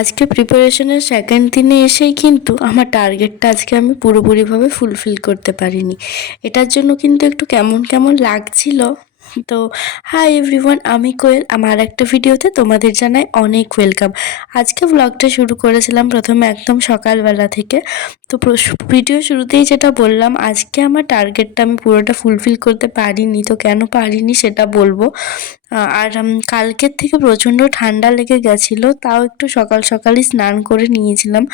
আজকে প্রিপারেশনের সেকেন্ড দিনে এসেই কিন্তু আমার টার্গেটটা আজকে আমি পুরোপুরিভাবে ফুলফিল করতে পারিনি। এটার জন্য কিন্তু একটু কেমন কেমন লাগছিল। তো হাই এভরিওয়ান, আমি কোয়েল। আমার একটা ভিডিওতে তোমাদের জানাই অনেক ওয়েলকাম। আজকে ব্লগটা শুরু করেছিলাম প্রথমে একদম সকালবেলা থেকে। তো ভিডিও শুরুতেই যেটা বললাম, আজকে আমার টার্গেটটা আমি পুরোটা ফুলফিল করতে পারিনি। তো কেন পারিনি সেটা বলবো। আর কালকের থেকে প্রচণ্ড ঠান্ডা লেগে গেছিলো, তাও একটু সকাল সকালই স্নান করে নিয়েছিলাম।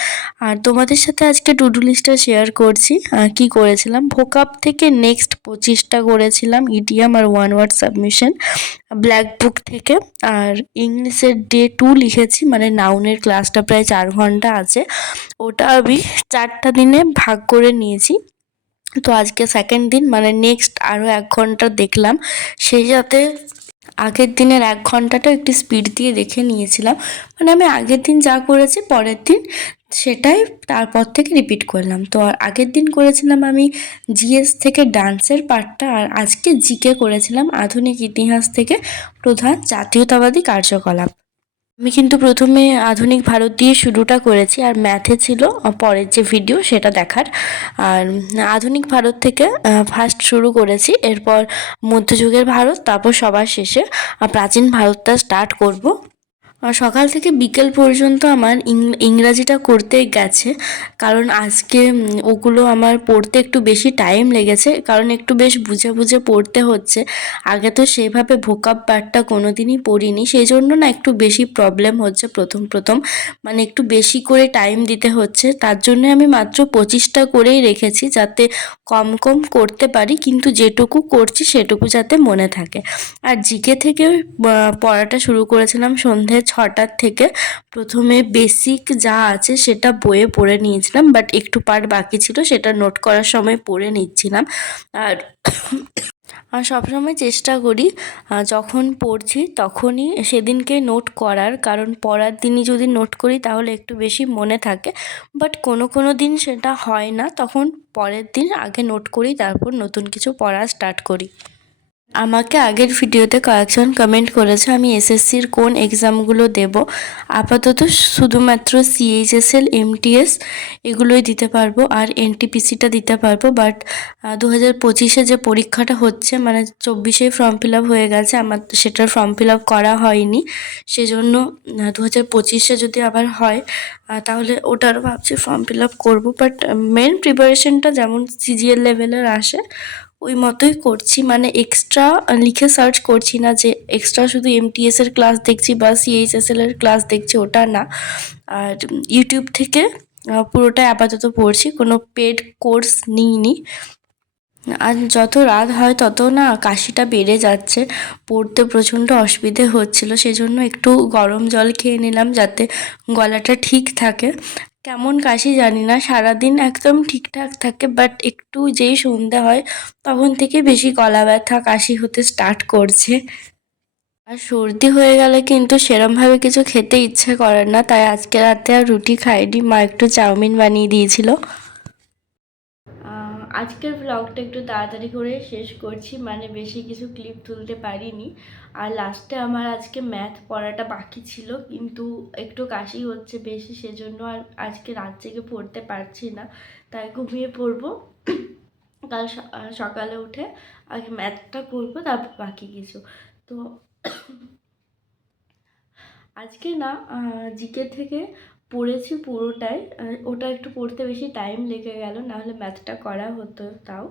আর তোমাদের সাথে আজকে টু ডু লিস্টটা শেয়ার করছি কি করেছিলাম। ভোকাপ থেকে নেক্সট 25টা করেছিলাম ইডিয়াম আর ওয়ান ওয়ার্ড সাবমিশন ব্ল্যাক বুক থেকে। আর ইংলিশের ডে 2 লিখেছি, মানে নাউনের ক্লাসটা প্রায় 4 ঘন্টা আছে, ওটা আমি 4টা দিনে ভাগ করে নিয়েছি। তো আজকে সেকেন্ড দিন, মানে নেক্সট আরও 1 ঘন্টা দেখলাম, সেই সাথে আগের দিনের 1 ঘন্টাটা একটু স্পিড দিয়ে দেখে নিয়েছিলাম। মানে আমি আগের দিন যা করেছি পরের দিন সেটাই তারপর থেকে রিপিট করলাম। তো আগের দিন করেছিলাম আমি জিএস থেকে ডান্সের পার্টটা, আর আজকে জিকে করেছিলাম আধুনিক ইতিহাস থেকে প্রধান জাতীয়তাবাদী কার্যকলাপ। আমি কিন্তু প্রথমে আধুনিক ভারত দিয়ে শুরুটা করেছি, আর ম্যাথে ছিল পরের যে ভিডিও সেটা দেখার। আর আধুনিক ভারত থেকে ফার্স্ট শুরু করেছি, এরপর মধ্যযুগের ভারত, তারপর সবার শেষে প্রাচীন ভারতটা স্টার্ট করব। সকাল থেকে বিকেল পর্যন্ত আমার ইংরাজিটা করতে গেছে, কারণ আজকে ওগুলো আমার পড়তে একটু বেশি টাইম লেগেছে, কারণ একটু বেশ বুঝে বুঝে পড়তে হচ্ছে। আগে তো সেভাবে ভোকাব পার্টটা কোনো দিনই পড়িনি, সেই জন্য না একটু বেশি প্রবলেম হচ্ছে প্রথম, মানে একটু বেশি করে টাইম দিতে হচ্ছে। তার জন্য আমি মাত্র 25টা করেই রেখেছি, যাতে কম কম করতে পারি, কিন্তু যেটুকু করছি সেটুকু যাতে মনে থাকে। আর জিকে থেকে পড়াটা শুরু করেছিলাম সন্ধ্যে 6টার থেকে। প্রথমে বেসিক যা আছে সেটা বইয়ে পড়ে নিয়েছিলাম, বাট একটু পার্ট বাকি ছিল, সেটা নোট করার সময় পড়ে নিচ্ছিলাম। আর সবসময় চেষ্টা করি যখন পড়ছি তখনই সেদিনকে নোট করার, কারণ পড়ার দিনই যদি নোট করি তাহলে একটু বেশি মনে থাকে। বাট কোনো দিন সেটা হয় না, তখন পরের দিন আগে নোট করি, তারপর নতুন কিছু পড়া স্টার্ট করি। আমাকে আগের ভিডিওতে কয়েকজন কমেন্ট করেছে আমি এসএসসির কোন এক্সামগুলো দেব। আপাতত শুধুমাত্র সিএইচএসএল, এমটিএস এগুলোই দিতে পারবো, আর এনটিপিসিটা দিতে পারবো। বাট 2025-এ যে পরীক্ষাটা হচ্ছে, মানে 24-এ ফর্ম ফিল আপ হয়ে গেছে, আমার সেটার ফর্ম ফিল আপ করা হয়নি। সেজন্য 2025-এ যদি আবার হয় তাহলে ওটারও ভাবছি ফর্ম ফিল আপ করবো। বাট মেন প্রিপারেশনটা যেমন সিজিএল লেভেলের আসে ওই মতোই করছি, মানে এক্সট্রা লিখে সার্চ করছি না যে এক্সট্রা শুধু এমটিএসের ক্লাস দেখছি বা সিএইচএসএলের ক্লাস দেখছি, ওটা না। আর ইউটিউব থেকে পুরোটাই আপাতত পড়ছি, কোনো পেড কোর্স নিইনি। আর যত রাত হয় তত না কাশিটা বেড়ে যাচ্ছে, পড়তে প্রচণ্ড অসুবিধে হচ্ছিলো, সেজন্য একটু গরম জল খেয়ে নিলাম যাতে গলাটা ঠিক থাকে। কেমন কাশি জানি না, সারাদিন একদম ঠিকঠাক থাকে, বাট একটু যেই সন্ধে হয় তখন থেকে বেশি গলা ব্যথা কাশি হতে স্টার্ট করছে। আর সর্দি হয়ে গেলে কিন্তু সেরমভাবে কিছু খেতে ইচ্ছে করে না, তাই আজকে রাতে আর রুটি খাইনি, মা একটু চাউমিন বানিয়ে দিয়েছিল। আজকের ব্লগটা একটু তাড়াতাড়ি করে শেষ করছি, মানে বেশি কিছু ক্লিপ তুলতে পারিনি। আর লাস্টে আমার আজকে ম্যাথ পড়াটা বাকি ছিল, কিন্তু একটু কাশি হচ্ছে বেশি, সেজন্য আর আজকে রাত জেগে পড়তে পারছি না, তাই ঘুমিয়ে পড়বো। কাল সকালে উঠে আগে ম্যাথটা করবো, তারপর বাকি কিছু। তো আজকে না জিকে থেকে পড়েছি পুরোটাই, ওটা একটু পড়তে বেশি টাইম লেগে গেল, নাহলে ম্যাথটা করা হতো তাও।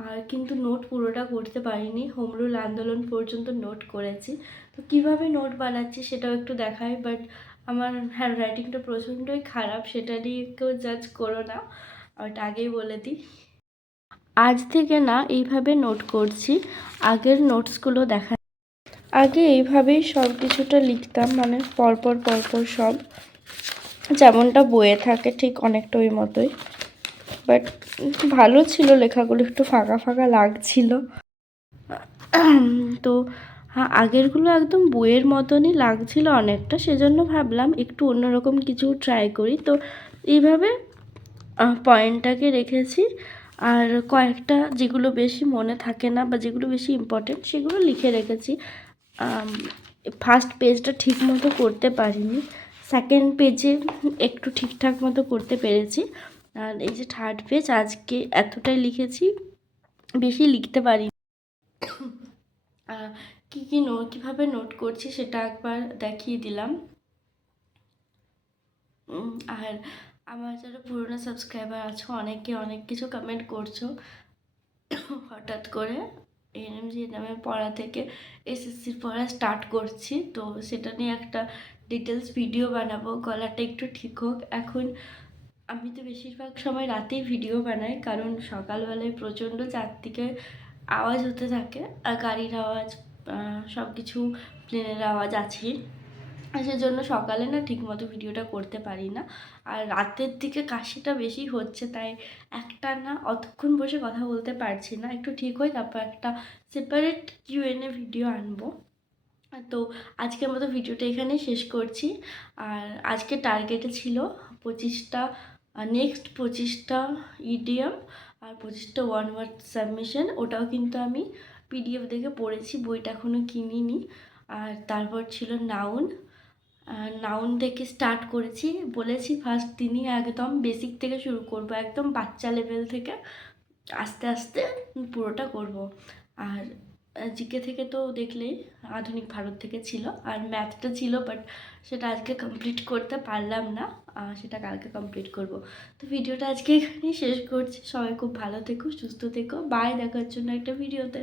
আর কিন্তু নোট পুরোটা করতে পারিনি, হোম রুল আন্দোলন পর্যন্ত নোট করেছি। তো কিভাবে নোট বানাচ্ছি সেটাও একটু দেখাই, বাট আমার হ্যান্ড রাইটিংটা প্রচণ্ডই খারাপ, সেটা নিয়ে কেউ জাজ করো না, ওটা আগেই বলে দিই। আজ থেকে না এইভাবে নোট করছি, আগের নোটসগুলো দেখা। আগে এইভাবেই সব কিছুটা লিখতাম, মানে পরপর সব যেমনটা বইয়ে থাকে ঠিক অনেকটা ওই মতোই। বাট ভালো ছিল লেখাগুলো, একটু ফাঁকা ফাঁকা লাগছিল। তো হ্যাঁ, আগেরগুলো একদম বইয়ের মতনই লাগছিল অনেকটা, সেজন্য ভাবলাম একটু অন্যরকম কিছু ট্রাই করি। তো এইভাবে পয়েন্টটাকে রেখেছি, আর কয়েকটা যেগুলো বেশি মনে থাকে না বা যেগুলো বেশি ইম্পর্টেন্ট সেগুলো লিখে রেখেছি। ফার্স্ট পেজটা ঠিক মতো করতে পারিনি, সেকেন্ড পেজে একটু ঠিকঠাক মতো করতে পেরেছি। আর এই যে থার্ড পেজ আজকে এতটাই লিখেছি, বেশি লিখতে পারি। কী কীভাবে নোট করছি সেটা একবার দেখিয়ে দিলাম। আর আমার যারা পুরনো সাবস্ক্রাইবার আছো অনেকে অনেক কিছু কমেন্ট করছো হঠাৎ করে এএনএমজি নামে পড়া থেকে এসএসসির পড়া স্টার্ট করছি, তো সেটা নিয়ে একটা ডিটেলস ভিডিও বানাবো। গলাটা একটু ঠিক হোক। এখন আমি তো বেশিরভাগ সময় রাতেই ভিডিও বানাই, কারণ সকালবেলায় প্রচণ্ড চারদিকে আওয়াজ হতে থাকে, আর গাড়ির আওয়াজ, সব কিছু প্লেনের আওয়াজ আছেই। সেজন্য সকালে না ঠিকমতো ভিডিওটা করতে পারি না। আর রাতের দিকে কাশিটা বেশি হচ্ছে, তাই একটা না অতক্ষণ বসে কথা বলতে পারছি না। একটু ঠিক হয় তারপর একটা সেপারেট কিউএনএ ভিডিও আনবো। তো আজকের মতো ভিডিওটা এখানেই শেষ করছি। আর আজকে টার্গেটে ছিল 25টা, নেক্সট 25টা ইডিএম আর 25টা ওয়ান ওয়ার্ড সাবমিশন। ওটাও কিন্তু আমি পিডিএফ দেখে পড়েছি, বইটা এখনও কিনিনি। আর তারপর ছিল নাউন থেকে স্টার্ট করেছি, বলেছি ফার্স্ট দিনই একদম বেসিক থেকে শুরু করব, একদম বাচ্চা লেভেল থেকে আস্তে আস্তে পুরোটা করব। আর জিকে থেকে তো দেখলেই আধুনিক ভারত থেকে ছিল, আর ম্যাথটা ছিল, বাট সেটা আজকে কমপ্লিট করতে পারলাম না, সেটা কালকে কমপ্লিট করব। তো ভিডিওটা আজকে এখানেই শেষ করছি। সবাই খুব ভালো থেকো, সুস্থ থেকো, বাই। দেখার জন্য একটা ভিডিওতে।